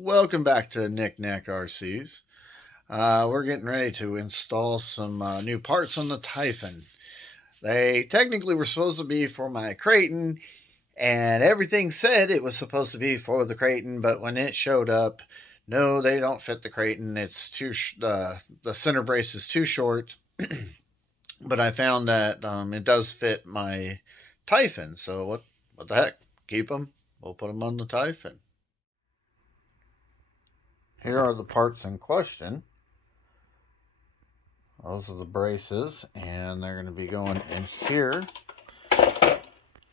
Welcome back to Knick Knack RCs. We're getting ready to install some new parts on the Typhon. They technically were supposed to be for my Creighton, and everything said it was supposed to be for the Creighton, but when it showed up, no, they don't fit the Creighton. It's the center brace is too short, but I found that it does fit my Typhon. So what the heck? Keep them. We'll put them on the Typhon. Here are the parts in question. Those are the braces, and they're going to be going in here,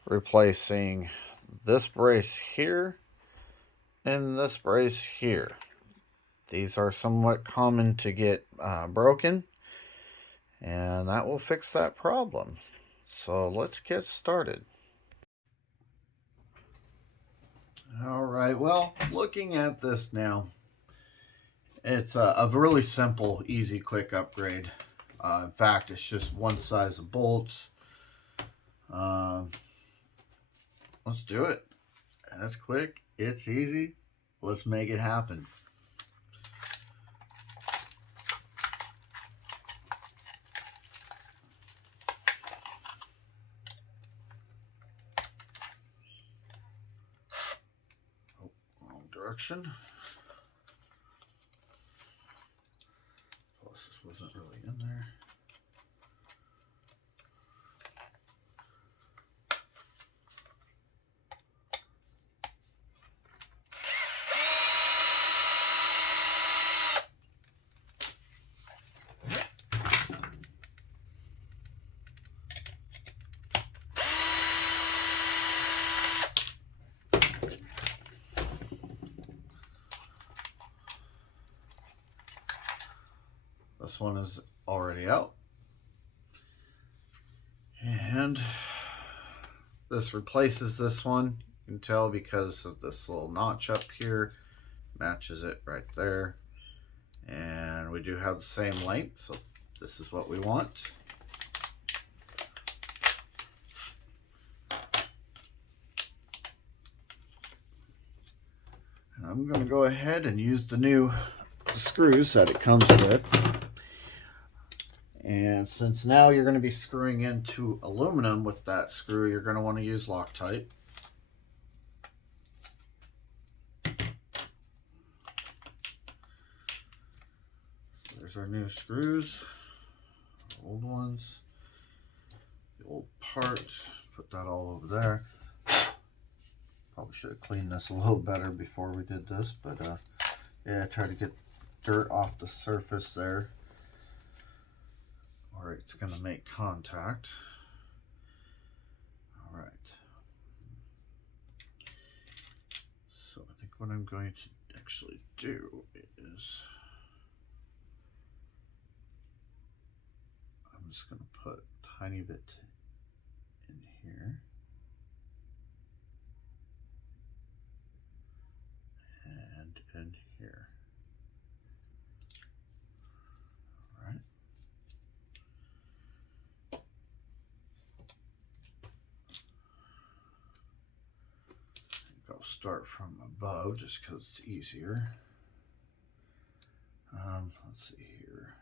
replacing this brace here and this brace here. These are somewhat common to get broken, and that will fix that problem. So let's get started. Alright, well, looking at this now, it's a really simple, easy, quick upgrade. In fact, it's just one size of bolts. Let's do it. That's quick. It's easy. Let's make it happen. Oh, wrong direction. Plus, this wasn't really in there. This one is already out. And this replaces this one. You can tell because of this little notch up here. Matches it right there. And we do have the same length, so this is what we want. And I'm going to go ahead and use the new screws that it comes with. And since now you're going to be screwing into aluminum with that screw, you're going to want to use Loctite. So there's our new screws, old ones, the old part, put that all over there. Probably should have cleaned this a little better before we did this, but yeah, I tried to get dirt off the surface there, or it's going to make contact. All right. So I think what I'm going to actually do is I'm just going to put a tiny bit in here. And in here. All right. I'll start from above just because it's easier. Let's see here.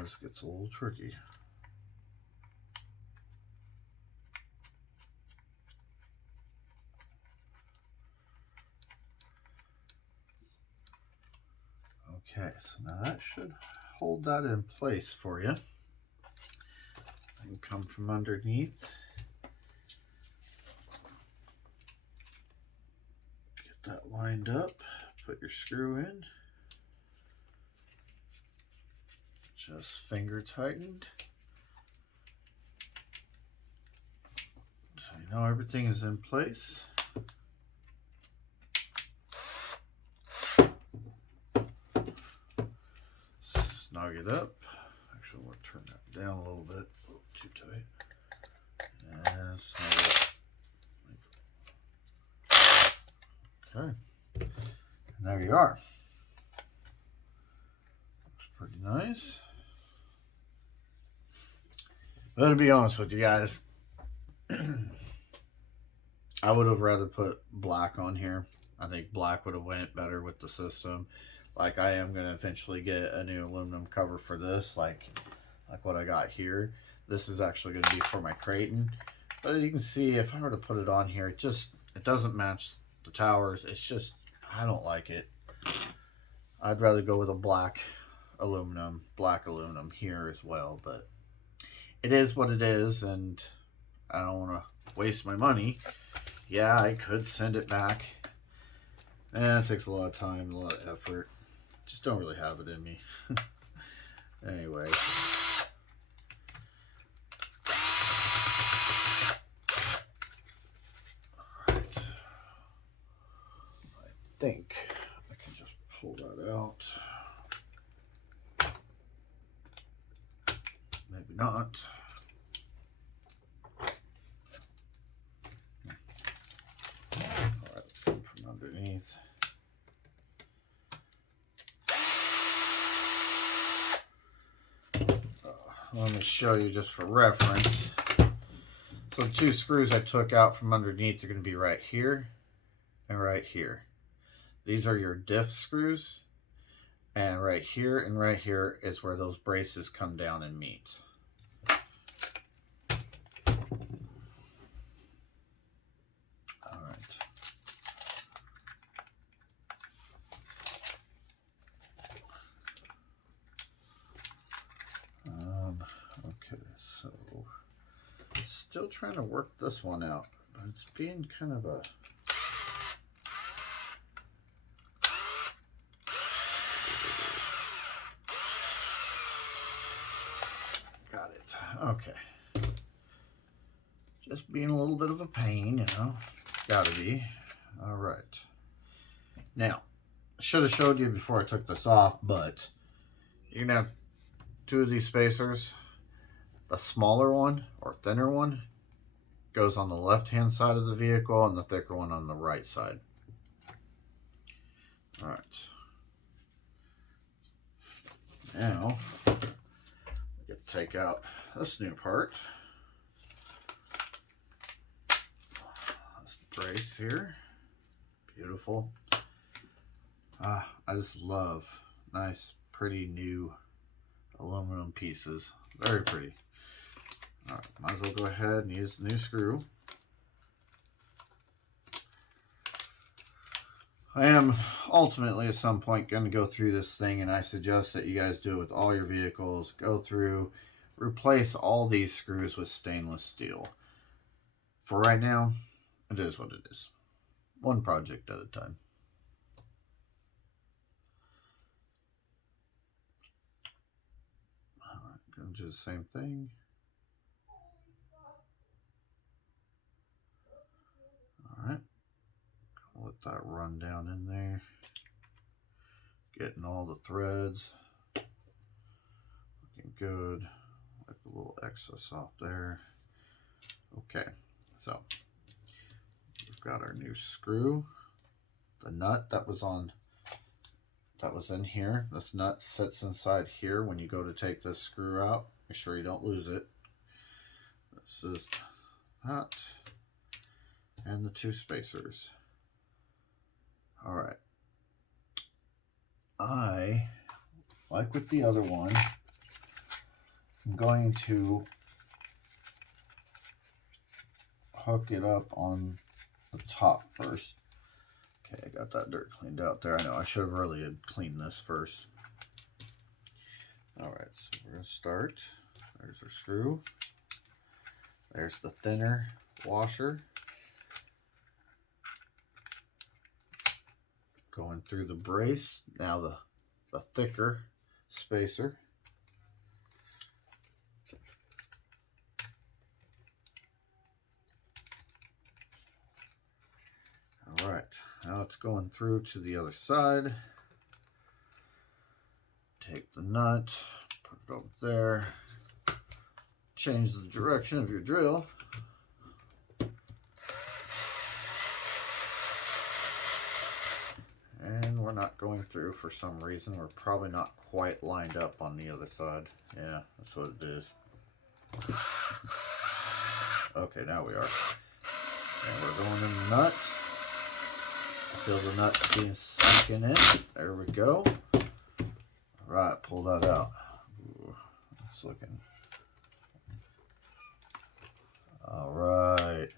This gets a little tricky. Okay, so now that should hold that in place for you. And come from underneath. Get that lined up. Put your screw in. Just finger tightened. So you know everything is in place. Snug it up. Actually, I want to turn that down a little bit. A little too tight. And snug it up. Okay. And there you are. Pretty nice. But to be honest with you guys, I would have rather put black on here. I think black would have went better with the system. Like I am gonna eventually get a new aluminum cover for this, like what I got here. This is actually gonna be for my Creighton. But as you can see, if I were to put it on here, it doesn't match the towers. It's just, I don't like it. I'd rather go with a black aluminum here as well, but it is what it is, and I don't want to waste my money. Yeah, I could send it back. And it takes a lot of time, a lot of effort. Just don't really have it in me. Anyway. Alright. I think I can just pull that out. Maybe not. Alright, let's come from underneath. Let me show you just for reference. So the two screws I took out from underneath are going to be right here and right here. These are your diff screws. And right here is where those braces come down and meet. Okay, so still trying to work this one out, but it's being kind of a got it. Okay, just being a little bit of a pain, you know. Gotta be. All right. Now, I should have showed you before I took this off, but you're gonna have two of these spacers. The smaller one or thinner one goes on the left-hand side of the vehicle and the thicker one on the right side. All right. Now, we get to take out this new part. This brace here. Beautiful. I just love nice, pretty new aluminum pieces. Very pretty. All right, might as well go ahead and use the new screw. I am ultimately at some point going to go through this thing, and I suggest that you guys do it with all your vehicles. Go through, replace all these screws with stainless steel. For right now, it is what it is. One project at a time. All right, going to do the same thing. All right, let that run down in there. Getting all the threads. Looking good. Like a little excess off there. Okay, so we've got our new screw. The nut that was in here. This nut sits inside here when you go to take this screw out. Make sure you don't lose it. This is that. And the two spacers. All right. I, like with the other one, I'm going to hook it up on the top first. Okay, I got that dirt cleaned out there. I know I should have really had cleaned this first. All right, so we're going to start. There's our screw. There's the thinner washer. Going through the brace. Now the thicker spacer. All right, now it's going through to the other side. Take the nut, put it over there. Change the direction of your drill. And we're not going through for some reason. We're probably not quite lined up on the other side. Yeah, that's what it is. Okay, now we are. And we're going in the nut. I feel the nut being sunken in. There we go. Alright, pull that out. Ooh, it's looking. Alright.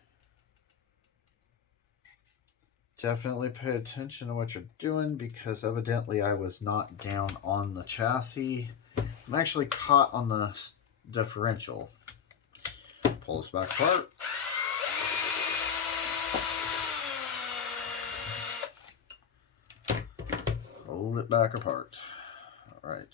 Definitely pay attention to what you're doing, because evidently I was not down on the chassis. I'm actually caught on the differential. Pull this back apart. Hold it back apart. All right.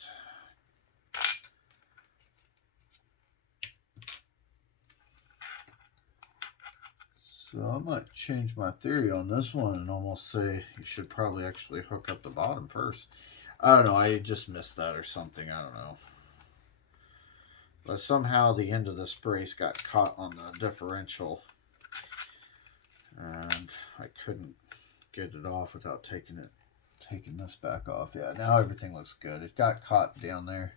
So I might change my theory on this one and almost say you should probably actually hook up the bottom first. I don't know. I just missed that or something. I don't know. But somehow the end of this brace got caught on the differential, and I couldn't get it off without taking this back off. Yeah, now everything looks good. It got caught down there.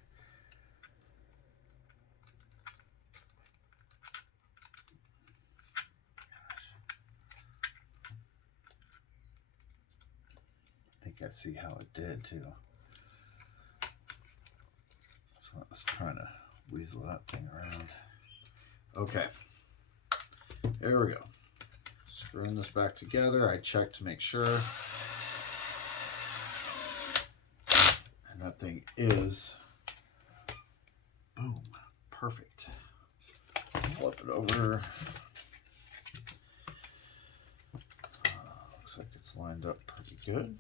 I think I see how it did too. So I was trying to weasel that thing around. Okay, there we go. Screwing this back together. I checked to make sure. And that thing is, boom, perfect. Flip it over. Looks like it's lined up pretty good.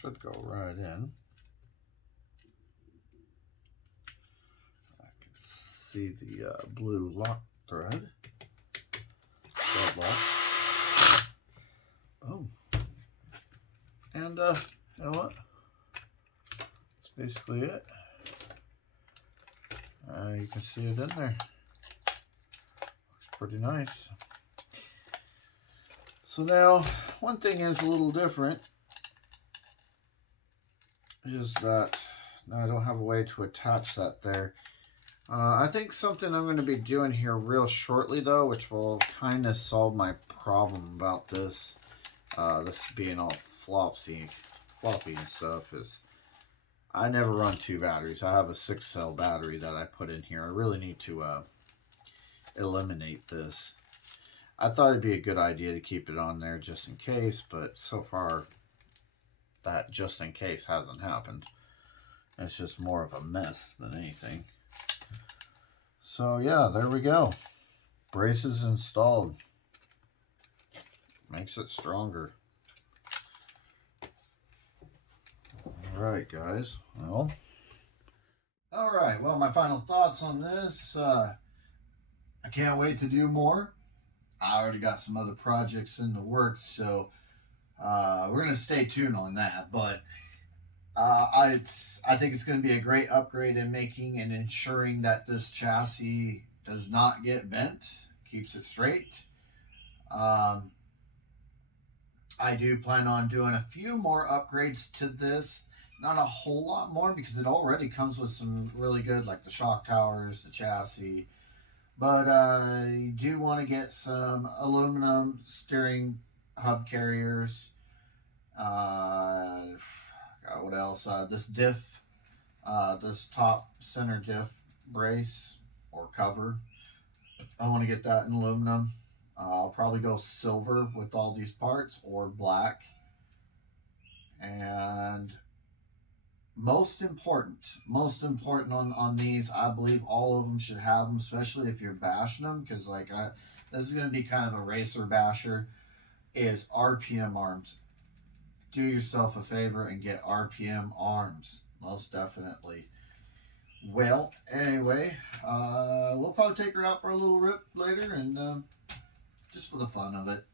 Should go right in. I can see the blue lock thread. Lock. Boom. And you know what? That's basically it. You can see it in there. Looks pretty nice. So now, one thing is a little different is that now I don't have a way to attach that there. I think something I'm going to be doing here real shortly though, which will kind of solve my problem about this. This being all floppy and stuff, is I never run 2 batteries. I have a 6-cell battery that I put in here. I really need to eliminate this. I thought it'd be a good idea to keep it on there just in case, but so far that just in case hasn't happened. It's just more of a mess than anything. So yeah, there we go. Braces installed. Makes it stronger. Alright guys, well. Alright, well, my final thoughts on this. I can't wait to do more. I already got some other projects in the works, so we're going to stay tuned on that. But I think it's going to be a great upgrade in making and ensuring that this chassis does not get bent, keeps it straight. I do plan on doing a few more upgrades to this. Not a whole lot more, because it already comes with some really good, like the shock towers, the chassis. But you do want to get some aluminum steering hub carriers. What else? This diff, this top center diff brace or cover. I want to get that in aluminum. I'll probably go silver with all these parts, or black. And most important on these, I believe all of them should have them, especially if you're bashing them, because like this is going to be kind of a racer basher, is RPM arms. Do yourself a favor and get RPM arms, most definitely. Well, anyway, we'll probably take her out for a little rip later, and just for the fun of it.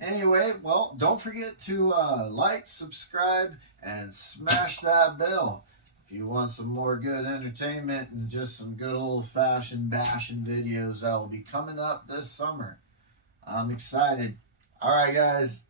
Anyway, well, don't forget to like, subscribe, and smash that bell if you want some more good entertainment and just some good old-fashioned bashing videos that will be coming up this summer. I'm excited. All right, guys.